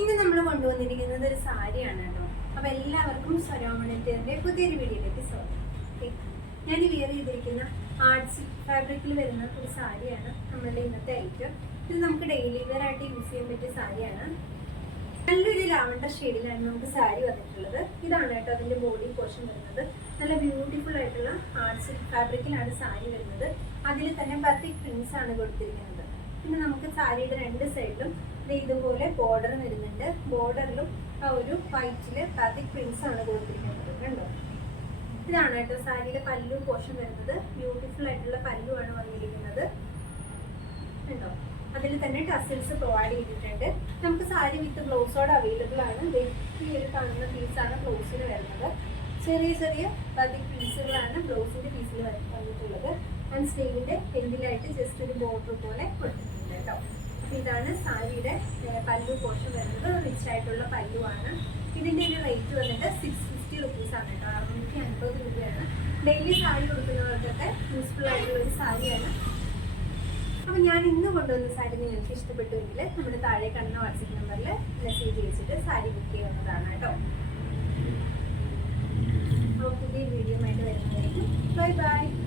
ഇന്ന് നമ്മൾ കൊണ്ടുവന്നിരിക്കുന്നത് ഒരു സാരിയാണ് കേട്ടോ. അപ്പൊ എല്ലാവർക്കും സ്വരോമണിന്റെ പുതിയൊരു വീഡിയോയിലേക്ക് സ്വാഗതം. ഞാൻ വിയർ ചെയ്തിരിക്കുന്ന ആർട്സ് ഫാബ്രിക്കിൽ വരുന്ന ഒരു സാരിയാണ് നമ്മളുടെ ഇന്നത്തെ ഐറ്റം. ഇത് നമുക്ക് ഡെയിലി വെയർ ആയിട്ട് യൂസ് ചെയ്യാൻ പറ്റിയ സാരിയാണ്. നല്ലൊരു ലാവണ്ടർ ഷെയ്ഡിലാണ് നമുക്ക് സാരി വന്നിട്ടുള്ളത്. ഇതാണ് കേട്ടോ അതിന്റെ ബോഡി പോർഷൻ വരുന്നത്. നല്ല ബ്യൂട്ടിഫുൾ ആയിട്ടുള്ള ആർട്സ് ഫാബ്രിക്കിലാണ് സാരി വരുന്നത്. അതിൽ തന്നെ ബത്തിക് പ്രിന്റ്സ് ആണ് കൊടുത്തിരിക്കുന്നത്. പിന്നെ നമുക്ക് സാരിയുടെ രണ്ട് സൈഡിലും ഇതുപോലെ ബോർഡർ വരുന്നുണ്ട്. ബോർഡറിലും ആ ഒരു വൈറ്റില് ബത്തിക് പ്രിന്റ്സ് ആണ് കൊടുത്തിരിക്കുന്നത്. കണ്ടോ, ഇതാണ് കേട്ടോ സാരിയുടെ പല്ലു പോർഷൻ വരുന്നത്. ബ്യൂട്ടിഫുൾ ആയിട്ടുള്ള പല്ലു ആണ് വന്നിരിക്കുന്നത്. കണ്ടോ, അതിൽ തന്നെ ടസിൽസ് പ്രൊവൈഡ് ചെയ്തിട്ടുണ്ട്. നമുക്ക് സാരി വിത്ത് ബ്ലൗസോട് അവൈലബിൾ ആണ്. ഈ ഒരു കാണുന്ന പീസാണ് ബ്ലൗസിന് വരുന്നത്. ചെറിയ ചെറിയ ബത്തിക് പീസുകളാണ് ബ്ലൗസിന്റെ പീസിൽ വന്നിട്ടുള്ളത്. ആൻഡ് സ്ലീവിന്റെ എൻഡിലായിട്ട് ജസ്റ്റ് ഒരു ബോർഡർ പോലെ കൊടുത്തിട്ടുണ്ട് കേട്ടോ. അപ്പൊ ഇതാണ് സാരിയുടെ പല്ലു പോർഷൻ വരുന്നത്. റിച്ച് ആയിട്ടുള്ള പല്ലുവാണ്. ഇതിന്റെ ഒരു റേറ്റ് വന്നിട്ട് 650 റുപ്പീസ് ആണ് കേട്ടോ. 650 രൂപയാണ്. ഡെയിലി സാരി കൊടുക്കുന്നവർക്കൊക്കെ യൂസ്ഫുൾ ആയിട്ടുള്ള ഒരു സാരിയാണ്. അപ്പൊ ഞാൻ ഇന്ന് കൊണ്ടുവന്ന സാരി നിങ്ങൾക്ക് ഇഷ്ടപ്പെട്ടുവെങ്കിൽ നമ്മുടെ താഴെ കാണുന്ന വാട്സപ്പ് നമ്പറിൽ മെസ്സേജ് ചെയ്തിട്ട് സാരി ബുക്ക് ചെയ്യാവുന്നതാണ് കേട്ടോ. അപ്പോൾ പുതിയ വീഡിയോ ആയിട്ട് വരുന്നതായിരിക്കും. Bye bye.